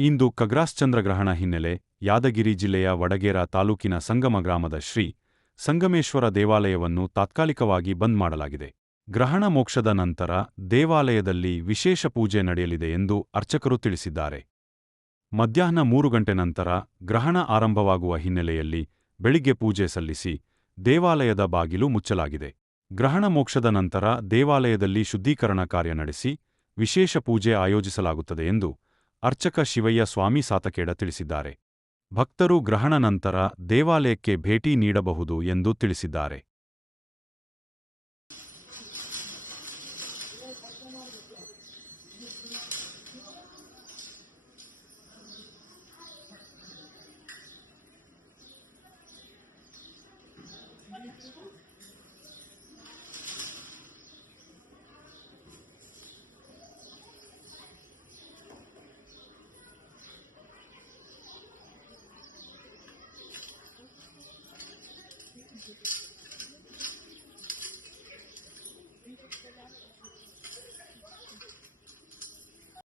ಇಂದು ಖಗ್ರಾಶ್ಚಂದ್ರಗ್ರಹಣ ಹಿನ್ನೆಲೆ ಯಾದಗಿರಿ ಜಿಲ್ಲೆಯ ವಡಗೇರ ತಾಲೂಕಿನ ಸಂಗಮ ಗ್ರಾಮದ ಶ್ರೀ ಸಂಗಮೇಶ್ವರ ದೇವಾಲಯವನ್ನು ತಾತ್ಕಾಲಿಕವಾಗಿ ಬಂದ್ ಮಾಡಲಾಗಿದೆ. ಗ್ರಹಣ ಮೋಕ್ಷದ ನಂತರ ದೇವಾಲಯದಲ್ಲಿ ವಿಶೇಷ ಪೂಜೆ ನಡೆಯಲಿದೆ ಎಂದು ಅರ್ಚಕರು ತಿಳಿಸಿದ್ದಾರೆ. ಮಧ್ಯಾಹ್ನ 3 ಗಂಟೆ ನಂತರ ಗ್ರಹಣ ಆರಂಭವಾಗುವ ಹಿನ್ನೆಲೆಯಲ್ಲಿ ಬೆಳಿಗ್ಗೆ ಪೂಜೆ ಸಲ್ಲಿಸಿ ದೇವಾಲಯದ ಬಾಗಿಲು ಮುಚ್ಚಲಾಗಿದೆ. ಗ್ರಹಣ ಮೋಕ್ಷದ ನಂತರ ದೇವಾಲಯದಲ್ಲಿ ಶುದ್ಧೀಕರಣ ಕಾರ್ಯ ನಡೆಸಿ ವಿಶೇಷ ಪೂಜೆ ಆಯೋಜಿಸಲಾಗುತ್ತದೆ ಎಂದು ಅರ್ಚಕ ಶಿವಯ್ಯ ಸ್ವಾಮಿ ಸಾತಕೇಡ ತಿಳಿಸಿದ್ದಾರೆ. ಭಕ್ತರು ಗ್ರಹಣ ನಂತರ ದೇವಾಲಯಕ್ಕೆ ಭೇಟಿ ನೀಡಬಹುದು ಎಂದು ತಿಳಿಸಿದ್ದಾರೆ.